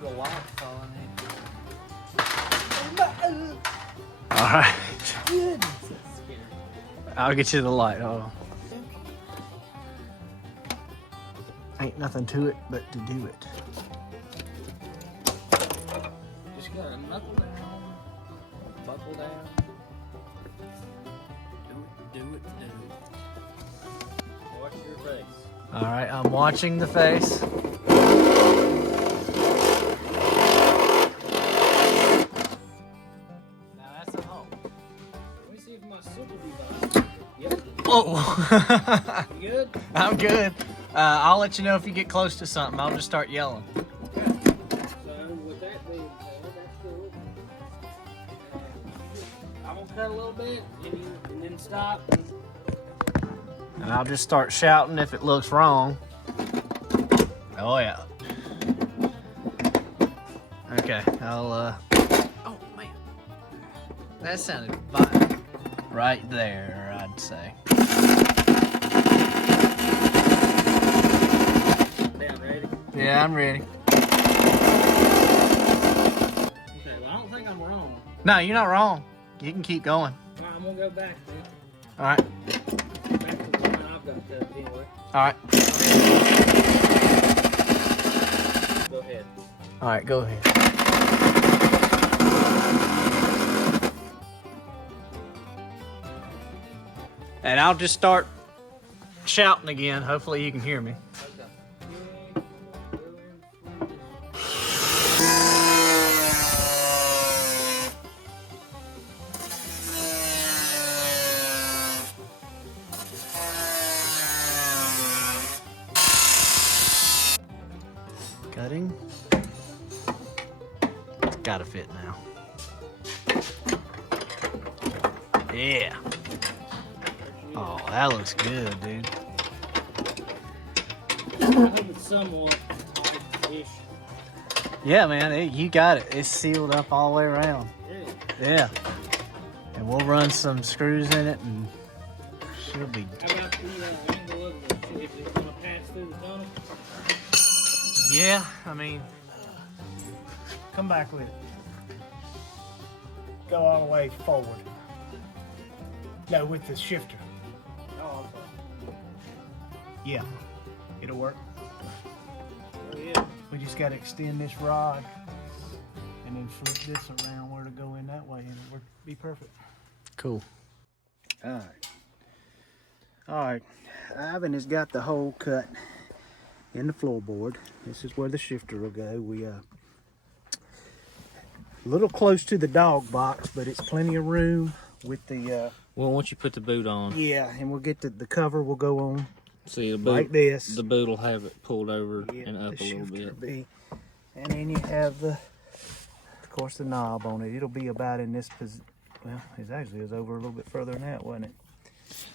The light's falling in. All right. Goodness, that's scary. I'll get you the light. Hold on. Ain't nothing to it but to do it. Just gotta knuckle down, buckle down. Do it. Watch your face. All right, I'm watching the face. Now that's a hole. Let me see if my soup will be busted. Yep. Oh. You good? I'm good. I'll let you know if you get close to something. I'll just start yelling. So with that being said, that's cool. I'm gonna cut a little bit and then stop. And I'll just start shouting if it looks wrong. Oh yeah. Okay, I'll oh man. That sounded fine. Right there, I'd say. Down, ready? Yeah, I'm ready. Okay, well I don't think I'm wrong. No, you're not wrong. You can keep going. Alright, I'm gonna go back then. Alright. Back to the one I've got cut anyway. Alright. Go ahead. Alright, go ahead. And I'll just start shouting again. Hopefully you can hear me. Cutting. It's gotta fit now. Yeah. Oh, that looks good, dude. I hope it's somewhat ish. Yeah, man, you got it. It's sealed up all the way around. Yeah. Yeah. And we'll run some screws in it and she'll be... How about the angle of the if it's gonna pass through the tunnel? Yeah, I mean... Come back with it. Go all the way forward. No, with the shifter. Oh, okay. Yeah, it'll work. Oh, yeah. We just got to extend this rod and then flip this around where to go in that way and it'll be perfect. Cool. All right. All right. Ivan has got the hole cut in the floorboard. This is where the shifter will go. We a little close to the dog box, but it's plenty of room with the Well, once you put the boot on, yeah, and we'll get the cover will go on see the boot, like this. the boot will have it pulled over Yeah, and up the a little shifter bit. be, and then you have the, of course, the knob on it. It'll be about in this position. Well, it actually is over a little bit further than that, wasn't it?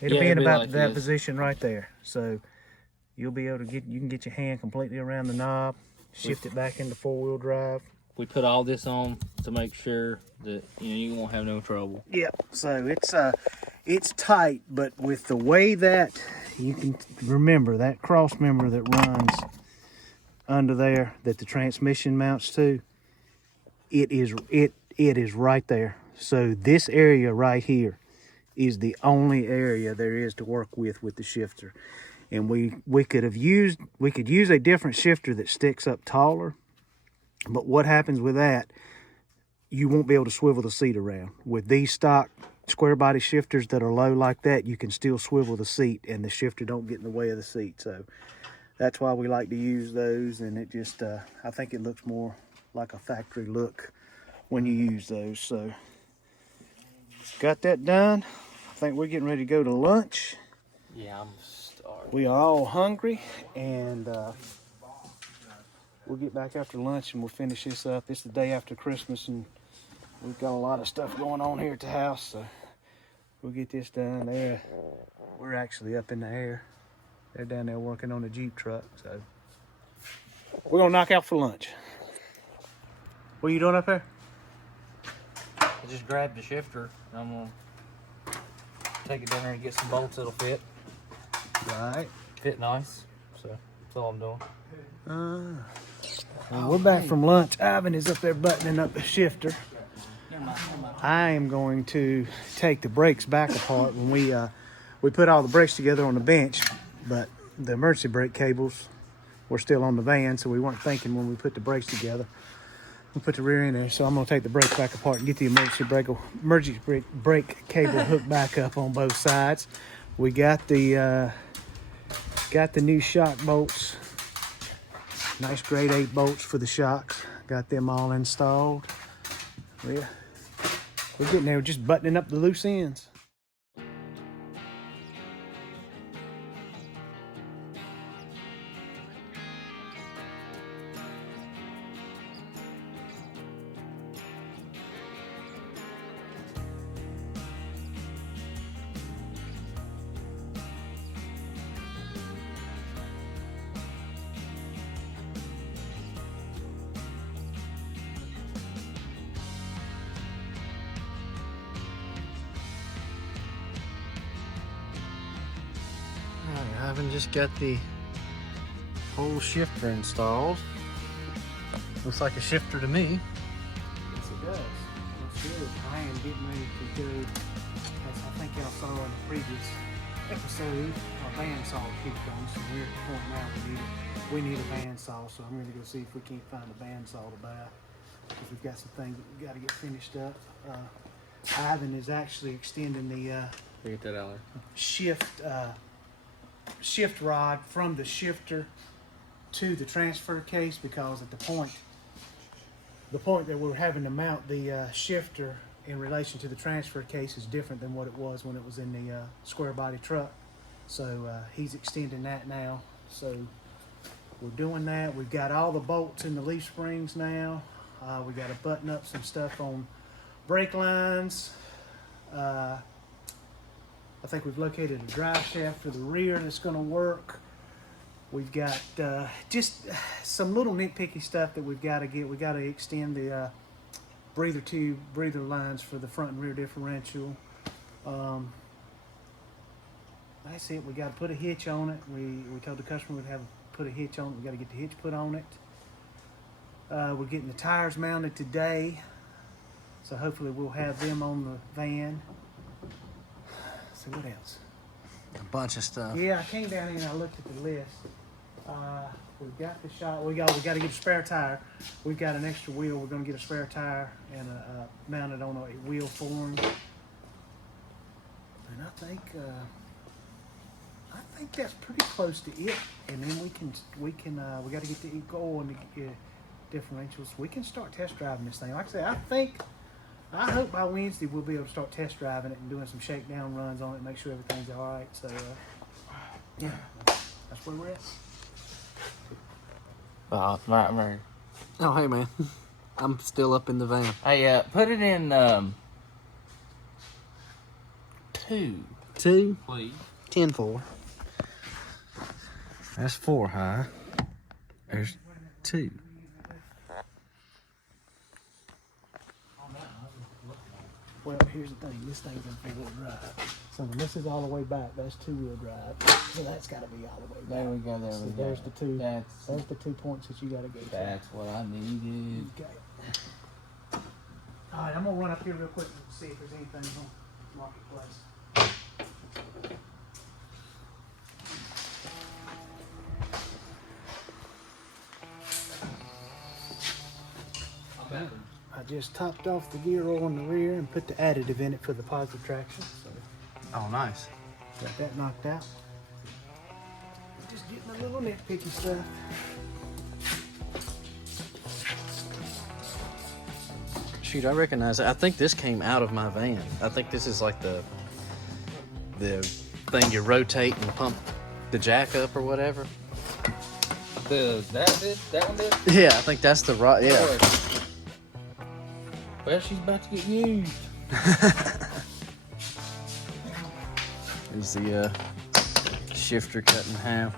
It'll be in about like that this. position right there. So you'll be able to you can get your hand completely around the knob, shift it back into 4-wheel drive. We put all this on to make sure that you won't have no trouble. Yep. So it's tight, but with the way that you can remember that cross member that runs under there that the transmission mounts to, it is right there. So this area right here is the only area there is to work with the shifter. And we could use a different shifter that sticks up taller. But what happens with that, you won't be able to swivel the seat around. With these stock square body shifters that are low like that, you can still swivel the seat and the shifter don't get in the way of the seat. So that's why we like to use those, and it just I think it looks more like a factory look when you use those. So got that done. I think we're getting ready to go to lunch. Yeah, I'm starving. We are all hungry, and we'll get back after lunch and we'll finish this up. It's the day after Christmas and we've got a lot of stuff going on here at the house, so we'll get this done. We're actually up in the air. They're down there working on the Jeep truck, so we're gonna knock out for lunch. What are you doing up there? I just grabbed the shifter and I'm gonna take it down there and get some bolts that'll fit. Right. Fit nice. So that's all I'm doing. Well, we're back from lunch. Ivan is up there buttoning up the shifter. I am going to take the brakes back apart when we put all the brakes together on the bench, but the emergency brake cables were still on the van, so we weren't thinking when we put the brakes together. We put the rear in there, so I'm going to take the brakes back apart and get the emergency brake cable hooked back up on both sides. We got the new shock bolts. Nice grade 8 bolts for the shocks. Got them all installed. Yeah, we're getting there, just buttoning up the loose ends. Ivan just got the whole shifter installed. Looks like a shifter to me. Yes, it does. Looks good. I am getting ready to go, as I think y'all saw in the previous episode, our bandsaw kicked on, so we're at the point now we need a bandsaw, so I'm going to go see if we can't find a bandsaw to buy, because we've got some things that we've got to get finished up. Ivan is actually extending the Get that out shift rod from the shifter to the transfer case, because at the point that we're having to mount the shifter in relation to the transfer case is different than what it was when it was in the square body truck. So he's extending that now. So we're doing that. We've got all the bolts in the leaf springs now. We got to button up some stuff on brake lines. I think we've located a drive shaft for the rear that's going to work. We've got just some little nitpicky stuff that we've got to get. We've got to extend the breather lines for the front and rear differential. That's it. We got to put a hitch on it. We told the customer we'd have to put a hitch on it. We got to get the hitch put on it. We're getting the tires mounted today, so hopefully we'll have them on the van. So what else? A bunch of stuff. Yeah, I came down here and I looked at the list. We've got the shot. We got to get a spare tire. We've got an extra wheel. We're going to get a spare tire and mount it on a wheel form. And I think that's pretty close to it. And then we got to get the oil and the differentials. We can start test driving this thing. Like I say, I hope by Wednesday we'll be able to start test driving it and doing some shakedown runs on it and make sure everything's all right. So, yeah, that's where we're at. Right. Oh, hey, man. I'm still up in the van. Hey, put it in 2. 2? Please. 10-4. That's 4 high. There's 2. Well, here's the thing. This thing's in 4-wheel drive. So when this is all the way back, that's 2-wheel drive. So that's got to be all the way back. There we go. So there's the two. There's the 2 points that you got to go to. That's what I needed. Okay. All right, I'm gonna run up here real quick and see if there's anything on Marketplace. I just topped off the gear oil in the rear and put the additive in it for the positive traction. So Oh, nice. got that knocked out. Just getting a little nitpicky stuff. Shoot, I recognize it. I think this came out of my van. I think this is like the thing you rotate and pump the jack up or whatever. That one did? Yeah, I think that's the right. Yeah. Well, she's about to get used. Is the shifter cut in half.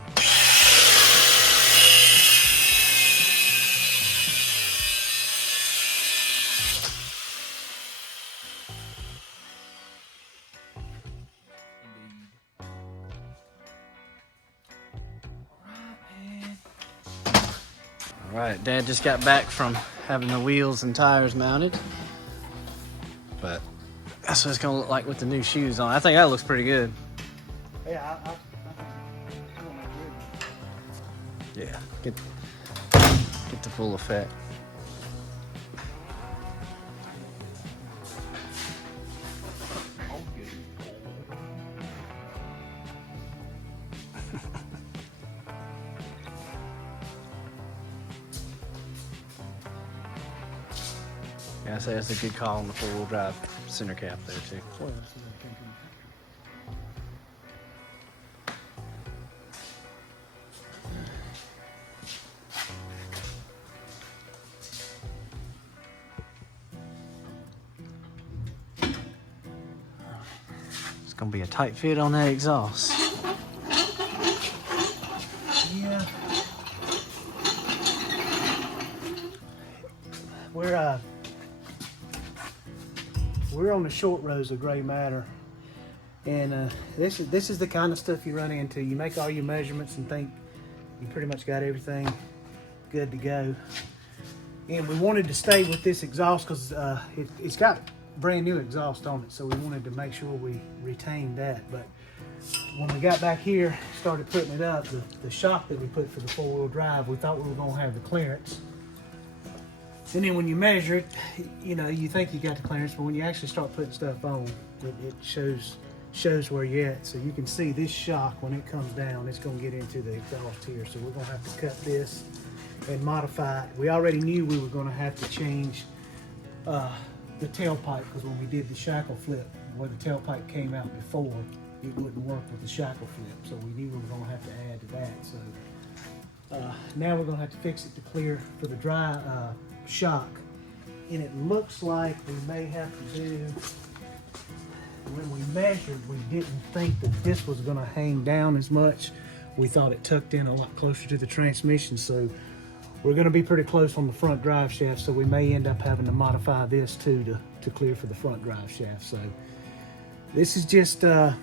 All right, Dad just got back from having the wheels and tires mounted. But that's what it's gonna look like with the new shoes on. I think that looks pretty good. Yeah, Yeah, get the full effect. Yeah, I say that's a good call on the four-wheel drive center cap there too. It's gonna be a tight fit on that exhaust. yeah. We're on the short rows of Gray Matter, and this is the kind of stuff you run into. You make all your measurements and think you pretty much got everything good to go. And we wanted to stay with this exhaust because it's got brand new exhaust on it, so we wanted to make sure we retained that. But when we got back here, started putting it up, the shock that we put for the four-wheel drive, we thought we were going to have the clearance. And then when you measure it, you know, you think you got the clearance, but when you actually start putting stuff on, it shows where you're at. So you can see this shock, when it comes down, it's going to get into the exhaust here. So we're going to have to cut this and modify it. We already knew we were going to have to change the tailpipe, because when we did the shackle flip, where the tailpipe came out before, it wouldn't work with the shackle flip. So we knew we were going to have to add to that. So now we're going to have to fix it to clear for the dry shock. And it looks like we may have to do, when we measured, we didn't think that this was going to hang down as much. We thought it tucked in a lot closer to the transmission, so we're going to be pretty close on the front drive shaft, so we may end up having to modify this too to clear for the front drive shaft. So this is just the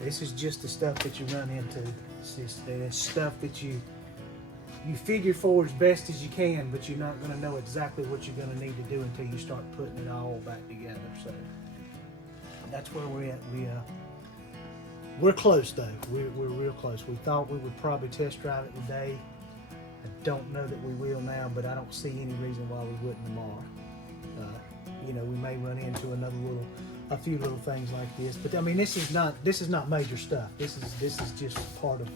stuff that you run into. It's stuff that you figure for as best as you can, but you're not going to know exactly what you're going to need to do until you start putting it all back together. So that's where we're at. We're close though. We're real close. We thought we would probably test drive it today. I don't know that we will now, but I don't see any reason why we wouldn't tomorrow. You know, we may run into a few little things like this, but I mean, this is not major stuff. This is just part of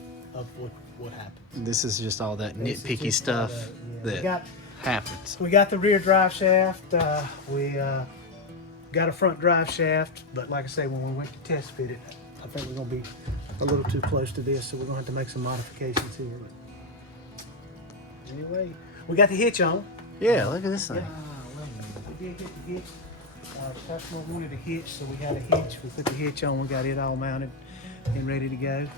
what happens. This is just all that nitpicky stuff that happens. We got the rear drive shaft. We got a front drive shaft, but like I say, when we went to test fit it, I think we're going to be a little too close to this, so we're going to have to make some modifications here. But anyway, we got the hitch on. Yeah, look at this thing. We did get the hitch. Customer wanted a hitch, so we had a hitch. We put the hitch on. We got it all mounted and ready to go.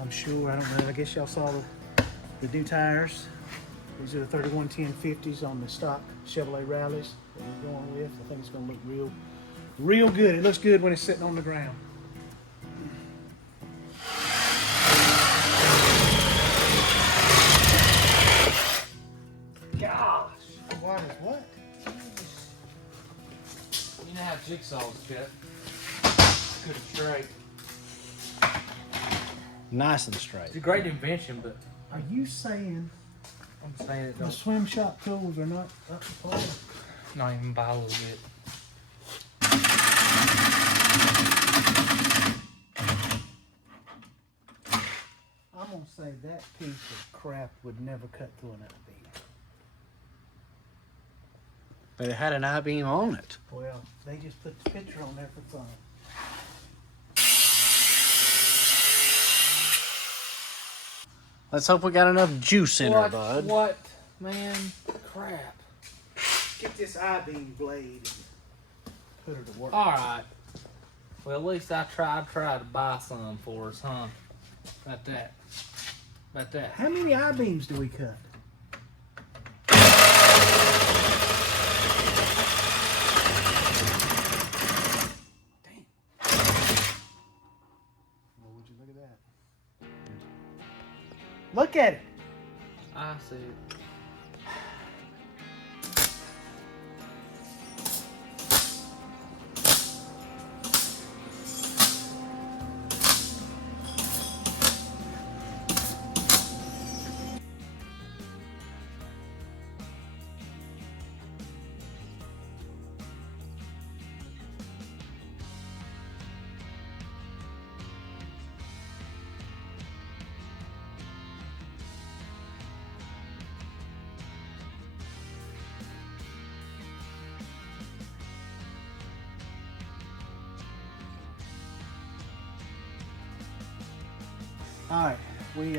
I'm sure, I don't know, I guess y'all saw the new tires. These are the 311050s on the stock Chevrolet Rallies that we're going with. I think it's going to look real good. It looks good when it's sitting on the ground. Gosh! What is what? You know how jigsaw's cut. Good and straight. Nice and straight. It's a great invention, but Are you saying I'm saying it the don't swim shop tools are not up to par? not even buy a little bit. I'm gonna say that piece of crap would never cut through an I-beam. But it had an I-beam on it. Well, they just put the picture on there for fun. Let's hope we got enough juice in her, bud. What? Man, crap. Get this I-beam blade and put her to work. Alright. Well, at least I tried to buy some for us, huh? About that. About that. How many I-beams do we cut? Dang. Well, would you look at that? Look at it. I I see it. All right, we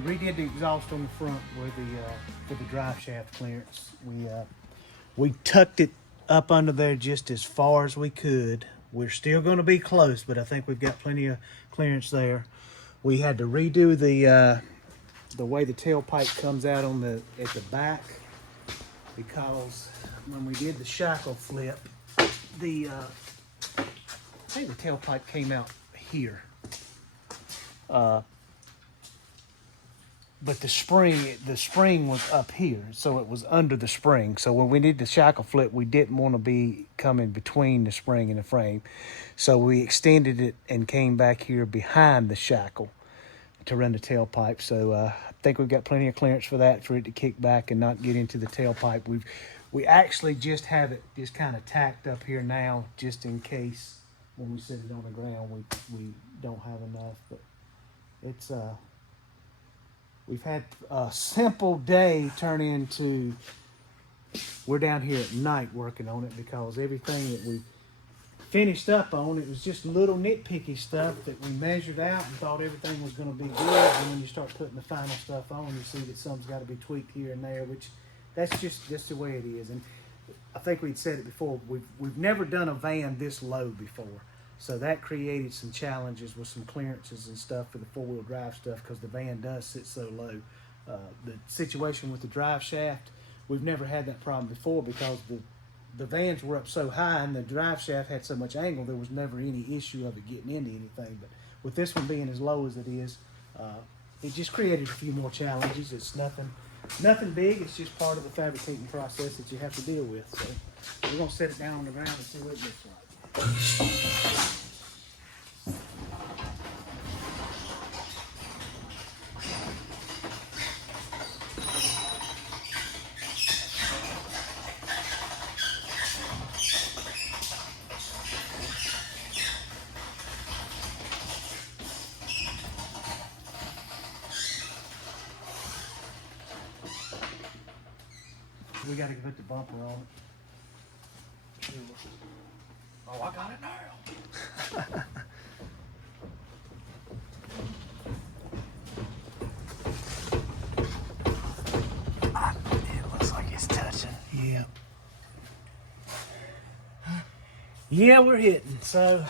redid the exhaust on the front with for the drive shaft clearance. We tucked it up under there just as far as we could. We're still going to be close, but I think we've got plenty of clearance there. We had to redo the way the tailpipe comes out on at the back, because when we did the shackle flip, I think the tailpipe came out here. But the spring was up here, so it was under the spring. So when we did the shackle flip, we didn't want to be coming between the spring and the frame. So we extended it and came back here behind the shackle to run the tailpipe. So I think we've got plenty of clearance for that, for it to kick back and not get into the tailpipe. We actually just have it just kind of tacked up here now, just in case when we set it on the ground we don't have enough. But it's we've had a simple day turn into, we're down here at night working on it, because everything that we finished up on, it was just little nitpicky stuff that we measured out and thought everything was going to be good. And when you start putting the final stuff on, you see that something's got to be tweaked here and there, which that's just the way it is. And I think we'd said it before, we've never done a van this low before. So that created some challenges with some clearances and stuff for the four-wheel drive stuff, because the van does sit so low. The situation with the drive shaft, we've never had that problem before, because the vans were up so high and the drive shaft had so much angle, there was never any issue of it getting into anything. But with this one being as low as it is, it just created a few more challenges. It's nothing big. It's just part of the fabricating process that you have to deal with. So we're going to set it down on the ground and see what it looks like. We got to put the bumper on it. Oh, I got it now. It looks like it's touching. Yeah. Yeah, we're hitting. So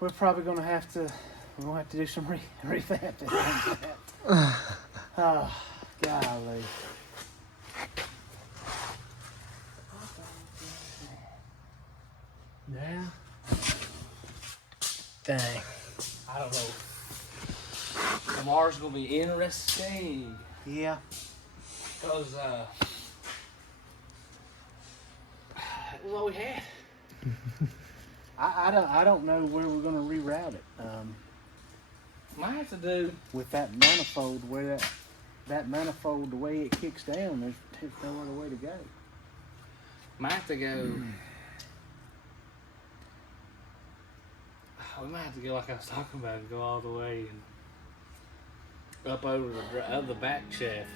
we're probably gonna have to do some revamping. Oh, golly. Yeah. Dang. I don't know. Tomorrow's gonna be interesting. Yeah. Because what we had. I don't know where we're gonna reroute it. Might have to do With that manifold, where that manifold, the way it kicks down, there's no other way to go. might have to go. We might have to go, like I was talking about, and go all the way and up over the back shaft.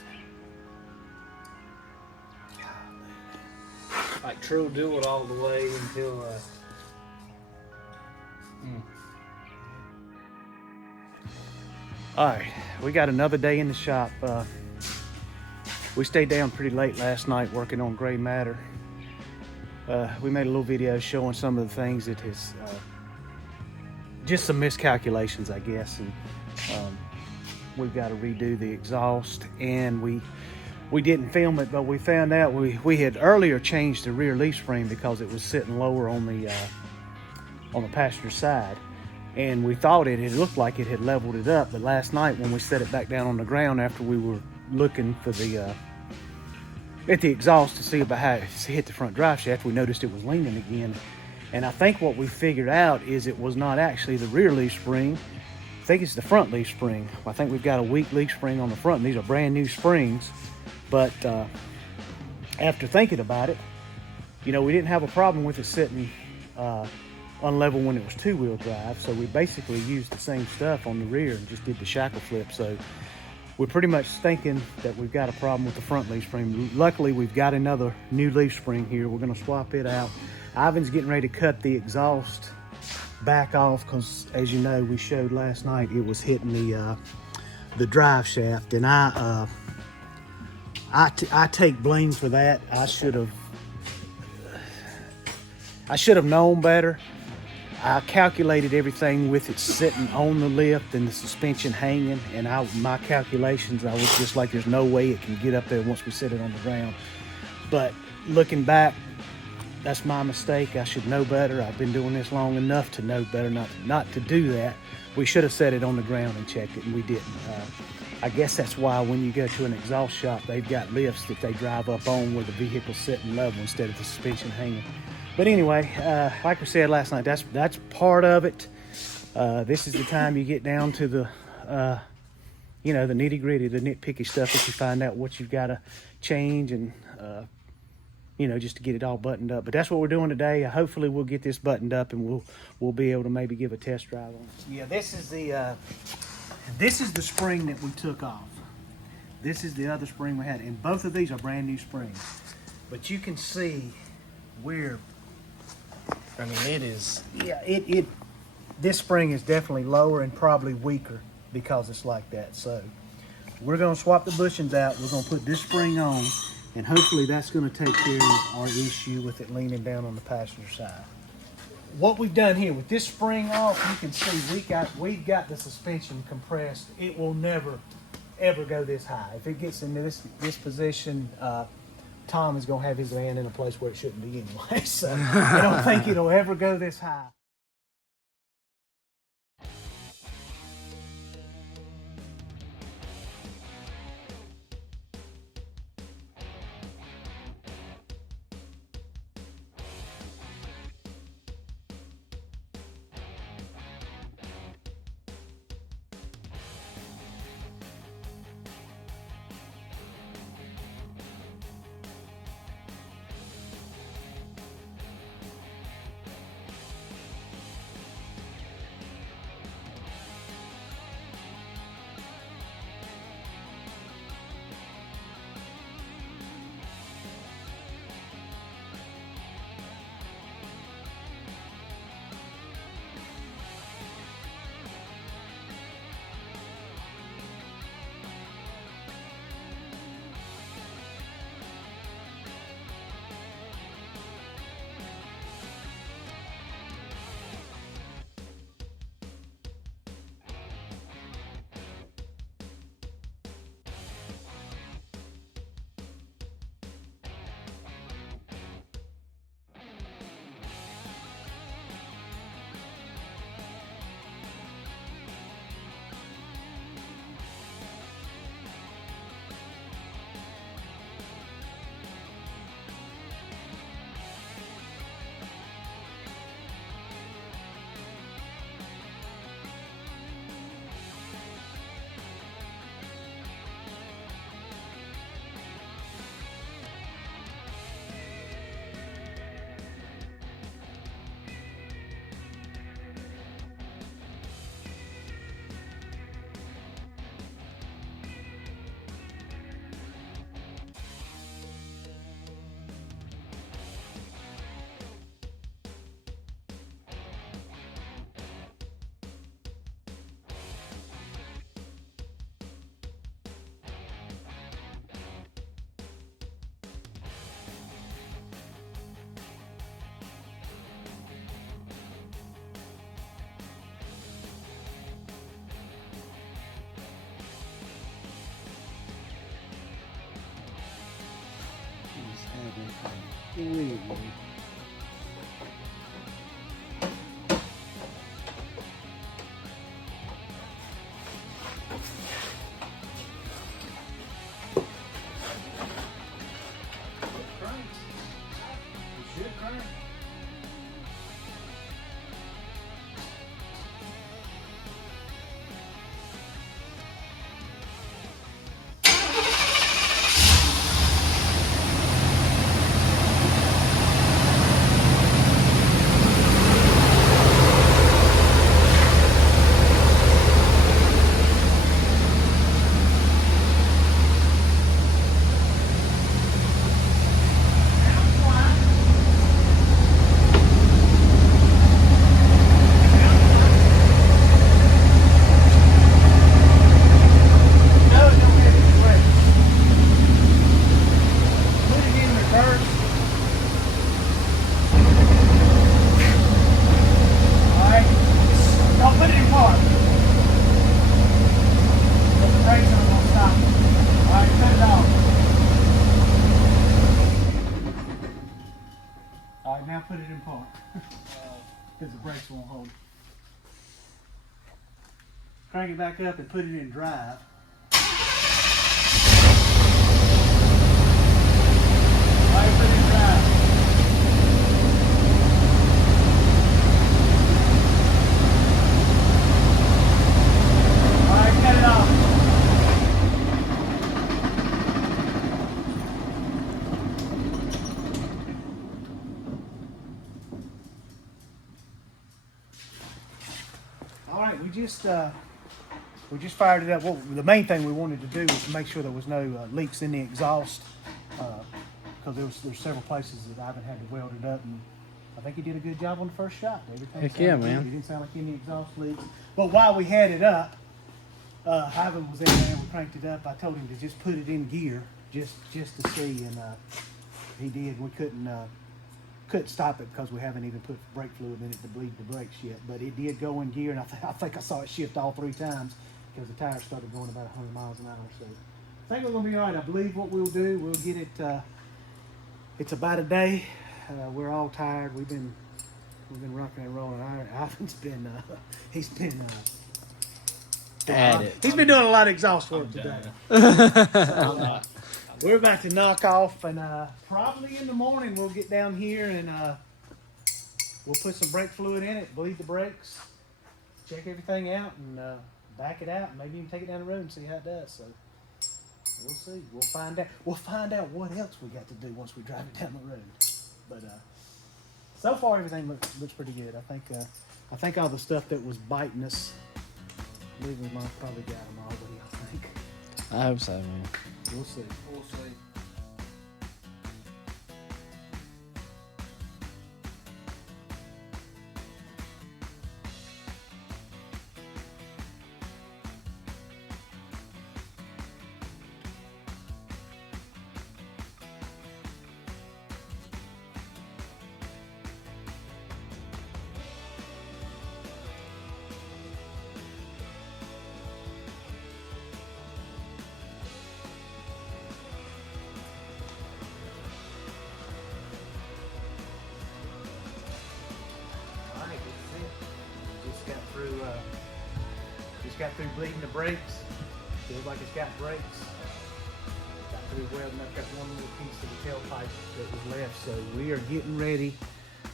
Like true do it all the way until All right, we got another day in the shop. We stayed down pretty late last night working on gray matter. We made a little video showing some of the things that has just some miscalculations, I guess, and we've got to redo the exhaust. And we didn't film it, but we found out we had earlier changed the rear leaf spring because it was sitting lower on the passenger side. and we thought it looked like it had leveled it up. But last night when we set it back down on the ground after we were looking for the at the exhaust to see about how it hit the front drive shaft, we noticed it was leaning again. And I think what we figured out is it was not actually the rear leaf spring. I think it's the front leaf spring. I think we've got a weak leaf spring on the front, and these are brand new springs. But after thinking about it, you know, we didn't have a problem with it sitting unlevel when it was two-wheel drive. So we basically used the same stuff on the rear and just did the shackle flip. So we're pretty much thinking that we've got a problem with the front leaf spring. Luckily, we've got another new leaf spring here. We're gonna swap it out. Ivan's getting ready to cut the exhaust back off because, as you know, we showed last night it was hitting the drive shaft, and I take blame for that. I should have known better. I calculated everything with it sitting on the lift and the suspension hanging, and my calculations, I was just like, there's no way it can get up there once we set it on the ground. But looking back, that's my mistake. I should know better. I've been doing this long enough to know better not to do that. We should have set it on the ground and checked it, and we didn't. I guess that's why when you go to an exhaust shop, they've got lifts that they drive up on where the vehicle's sitting level instead of the suspension hanging. But anyway, like we said last night, that's part of it. This is the time you get down to the, you know, the nitty gritty, the nitpicky stuff that you find out what you've got to change and, you know, just to get it all buttoned up. But that's what we're doing today. Hopefully we'll get this buttoned up and we'll be able to maybe give a test drive on it. Yeah, this is the spring that we took off. This is the other spring we had, and both of these are brand new springs. But you can see where, I mean, it is. yeah, this spring is definitely lower and probably weaker because it's like that. So we're gonna swap the bushings out. We're gonna put this spring on, and hopefully that's gonna take care of our issue with it leaning down on the passenger side. What we've done here with this spring off, you can see we've got the suspension compressed. It will never ever go this high. If it gets into this position, Tom is gonna have his land in a place where it shouldn't be anyway. So I don't think it'll ever go this high. because the brakes won't hold. Crank it back up and put it in drive. All right, put it in drive. All right, cut it off. All right, we just fired it up. Well, the main thing we wanted to do was to make sure there was no leaks in the exhaust, because there's several places that Ivan had to weld it up, and I think he did a good job on the first shot. Everything Heck yeah, sounded good. man. It didn't sound like any exhaust leaks. But while we had it up, Ivan was in there. We cranked it up. I told him to just put it in gear, just to see, and he did. We couldn't stop it because we haven't even put brake fluid in it to bleed the brakes yet. But it did go in gear, and I think I saw it shift all 3 times because the tires started going about 100 miles an hour. So I think we're gonna be all right. I believe what we'll do, we'll get it. It's about a day. We're all tired. We've been rocking and rolling. Ivan's been he's been At it. he's been doing a lot of exhaust work today. We're about to knock off, and probably in the morning we'll get down here and we'll put some brake fluid in it, bleed the brakes, check everything out, and back it out, and maybe even take it down the road and see how it does. So we'll see. We'll find out. We'll find out what else we got to do once we drive it down the road. But so far everything looks pretty good. I think all the stuff that was biting us, I believe we might probably got them already. I think. I hope so, man. We'll see. We'll see. Just got through bleeding the brakes. Feels like it's got brakes. Got through welding up. Got one little piece of the tailpipe that was left. So we are getting ready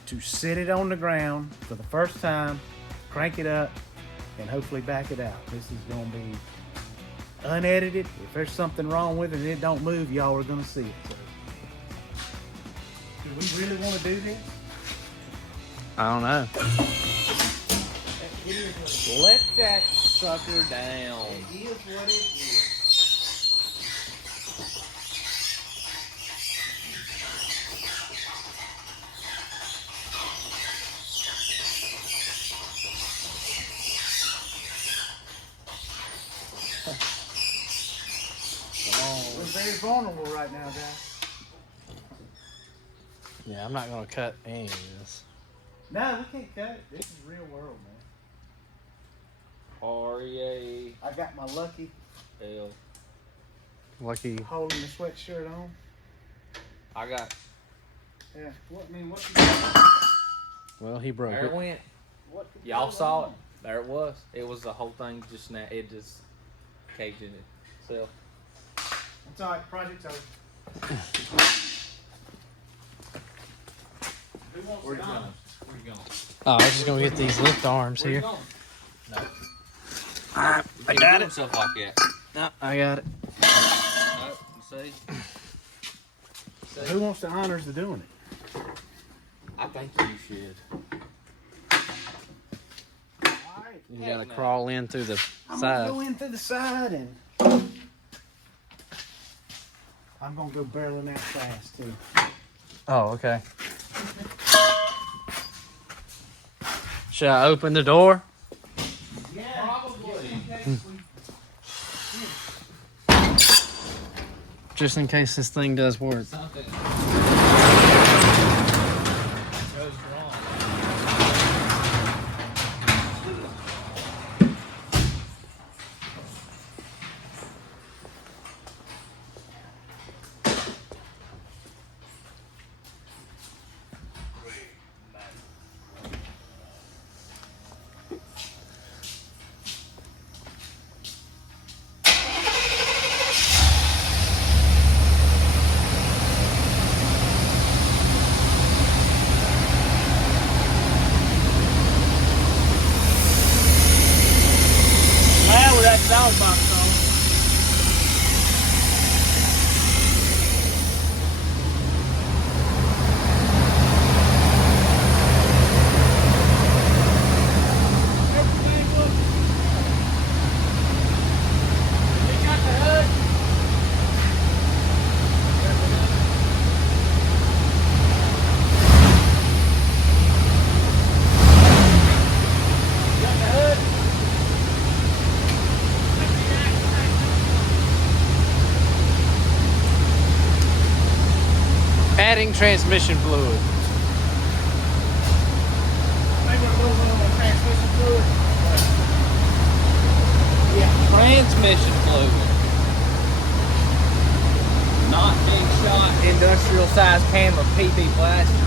to sit it on the ground for the first time, crank it up, and hopefully back it out. This is going to be unedited. If there's something wrong with it and it don't move, y'all are going to see it. So, do we really want to do this? I don't know. Let that sucker down. It is what it is. We're very vulnerable right now, guys. Yeah, I'm not gonna cut any of this. No, we can't cut it. This is real world, man. R-E-A-L. I got my lucky Lucky. holding the sweatshirt on. I got. Yeah. What you got? Well, he broke There it it. went. What could Y'all go saw wrong? it. There it was. It was the whole thing just now. It just caved in itself. It's all right. Project's over. Who wants Where'd it you on? going? Where you going? Oh, I was just gonna get these lift arms Where you here. going? No. I He got do it. himself like that. No, I got it. No, you see? Who wants the honors of doing it? I think you should. All right. You Heck gotta no. crawl in through the I'm side. gonna go in through the side and I'm gonna go barreling that fast too. Oh, okay. Should I open the door? Yeah, Probably. Just in case this thing does work. Something goes wrong. Adding transmission fluid. Maybe a little bit on transmission fluid. Yeah, transmission fluid. Not big shot industrial size can of PP plaster.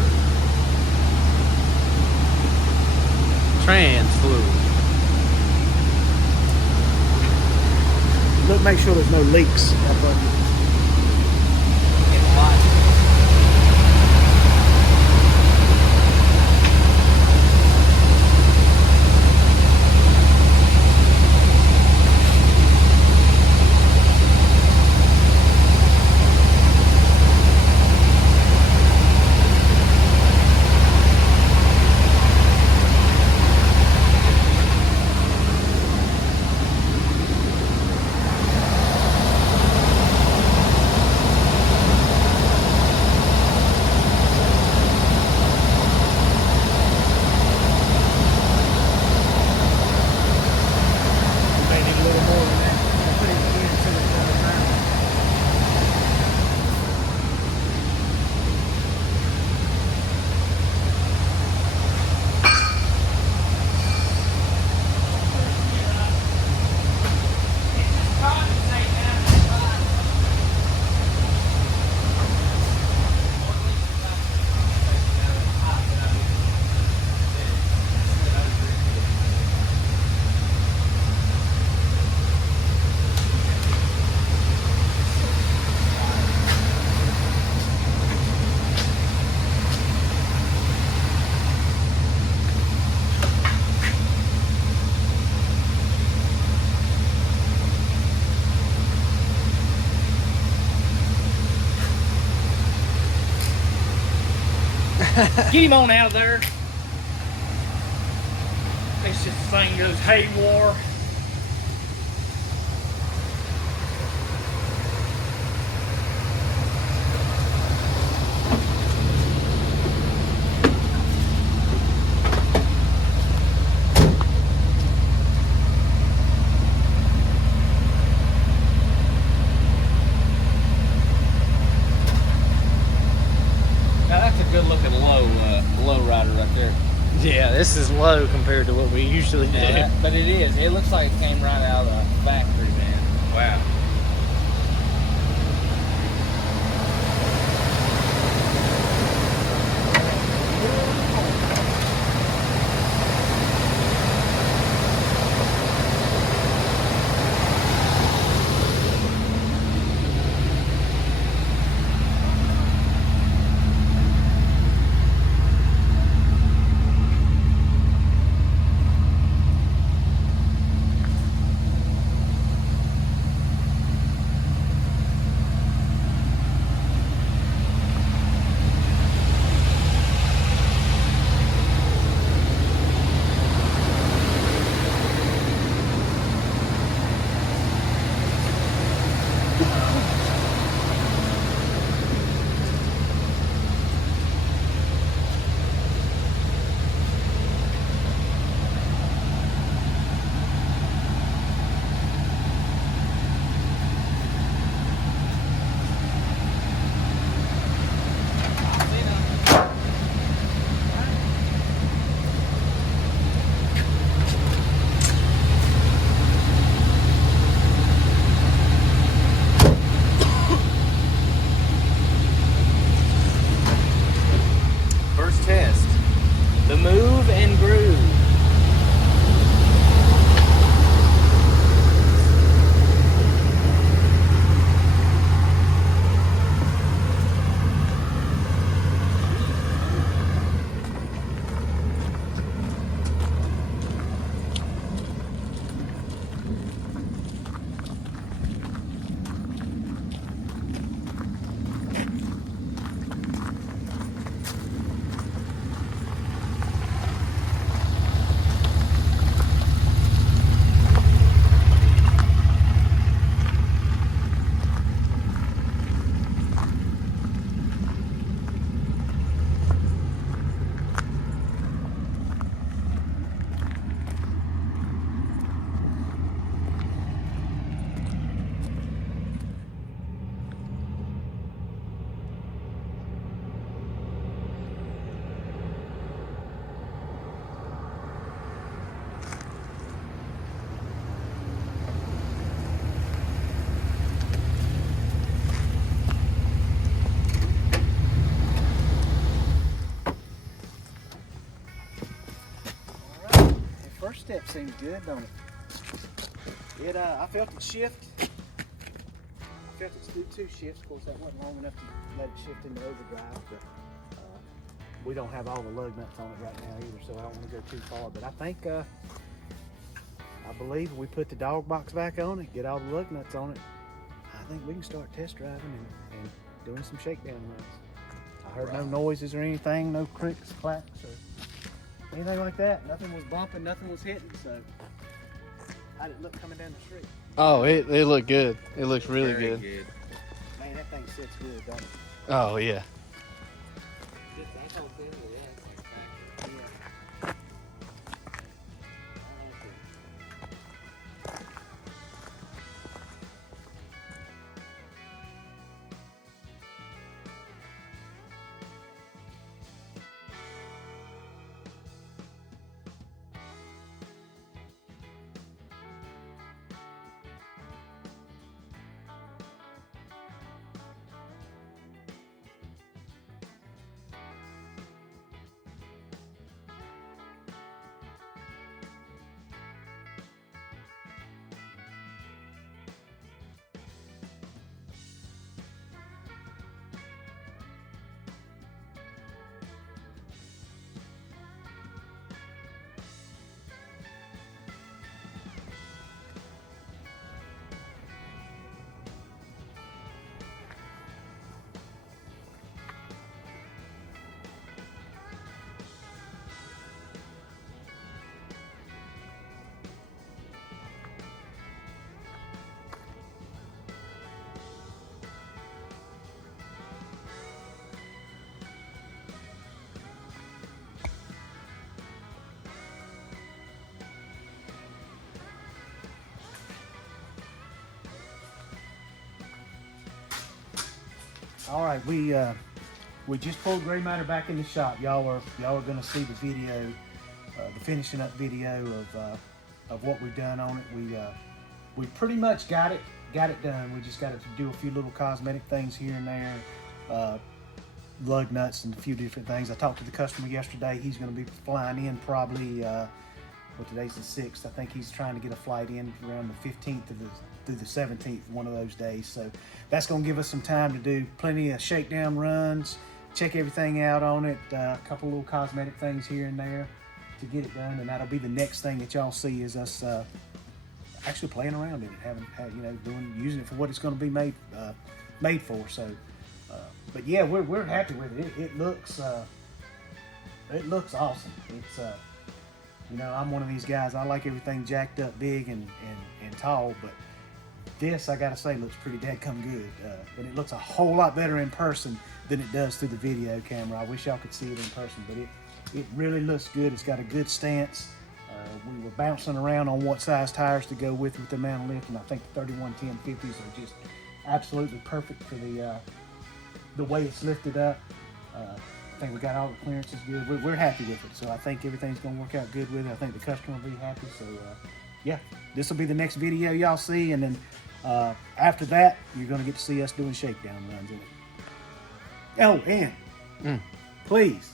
Trans fluid. Look, make sure there's no leaks. Get him on out of there. It's just the thing goes haywire. Now that's a good looking low rider right there. Yeah, this is low compared to what we usually do. Yeah, but it is. It looks like it came right out of the factory, man. Wow. First step seems good, don't it? I felt it shift. I felt it do 2 shifts. Of course, that wasn't long enough to let it shift into overdrive, but we don't have all the lug nuts on it right now either, so I don't want to go too far. But I think, I believe we put the dog box back on it, get all the lug nuts on it, I think we can start test driving and doing some shakedown runs. I heard no noises or anything, no creaks, clacks, or anything like that. Nothing was bumping, nothing was hitting, so how did it look coming down the street? Oh, it looked good. It looks really Very good. Man, that thing sits good, don't it? Oh, yeah. All right, we just pulled Gray Matter back in the shop. Y'all are gonna see the video, the finishing up video of what we've done on it. We pretty much got it done. We just got to do a few little cosmetic things here and there, lug nuts and a few different things. I talked to the customer yesterday. He's gonna be flying in probably. Today's the 6th. I think he's trying to get a flight in around the 15th through the 17th, one of those days. So that's going to give us some time to do plenty of shakedown runs, check everything out on it, a couple little cosmetic things here and there to get it done. And that'll be the next thing that y'all see is us actually playing around in it, using it for what it's going to be made for. So, but yeah, we're happy with it. It looks awesome. It's I'm one of these guys. I like everything jacked up, big and tall, but this, I gotta say, looks pretty dadgum good. And it looks a whole lot better in person than it does through the video camera. I wish y'all could see it in person, but it really looks good. It's got a good stance. We were bouncing around on what size tires to go with the amount of lift, and I think the 3110 50s are just absolutely perfect for the way it's lifted up. I think we got all the clearances good. We're happy with it, so I think everything's going to work out good with it. I think the customer will be happy. So, yeah, this will be the next video y'all see, and then after that, you're going to get to see us doing shakedown runs in it. Oh, and please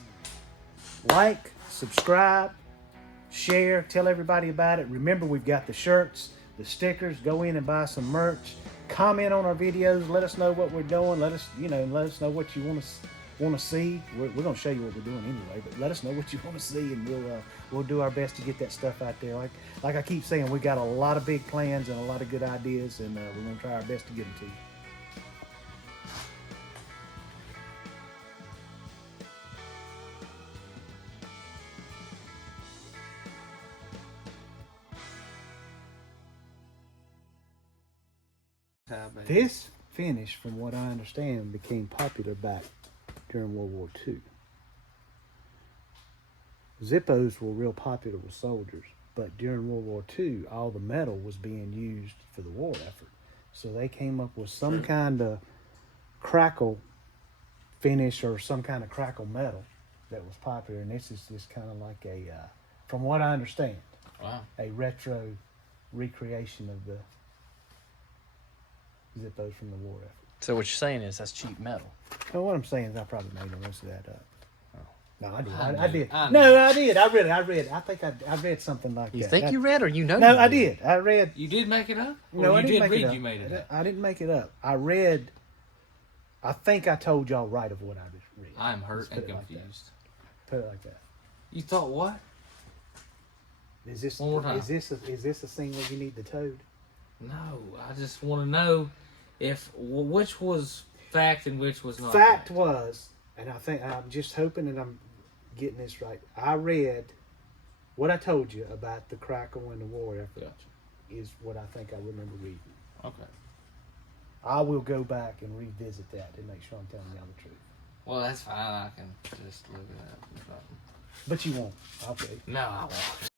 like, subscribe, share, tell everybody about it. Remember, we've got the shirts, the stickers. Go in and buy some merch. Comment on our videos. Let us know what we're doing. Let us know what you want to see. We're going to show you what we're doing anyway, but let us know what you want to see, and we'll do our best to get that stuff out there. Like I keep saying, we got a lot of big plans and a lot of good ideas, and we're going to try our best to get them to you. This finish, from what I understand, became popular back during World War II. Zippos were real popular with soldiers, but during World War II, all the metal was being used for the war effort. So they came up with some kind of crackle finish or some kind of crackle metal that was popular, and this is just kind of like a, from what I understand, a retro recreation of the Zippos from the war effort. So what you're saying is that's cheap metal. So what I'm saying is I probably made the rest of that up. No, I did. I I knew. did. I No, knew. I did. I read. I think I read something like You that. think you read or you know? No, you I did. I read. You did make it up? No, Or I you didn't did make read it up. you made it up? I didn't make it up. I read. I think I told y'all right of what I just read. I'm hurt Let's and put it like that. confused. Put it like that. You thought what? Is this One more time. is this a scene where you need the toad? No, I just want to know if which was fact and which was not. Fact was, and I think I'm just hoping that I'm getting this right. I read what I told you about the crackle and the war effort Gotcha. is what I think I remember reading. Okay. I will go back and revisit that to make sure I'm telling y'all the truth. Well, that's fine. I can just look it up. But you won't. Okay. No, I won't.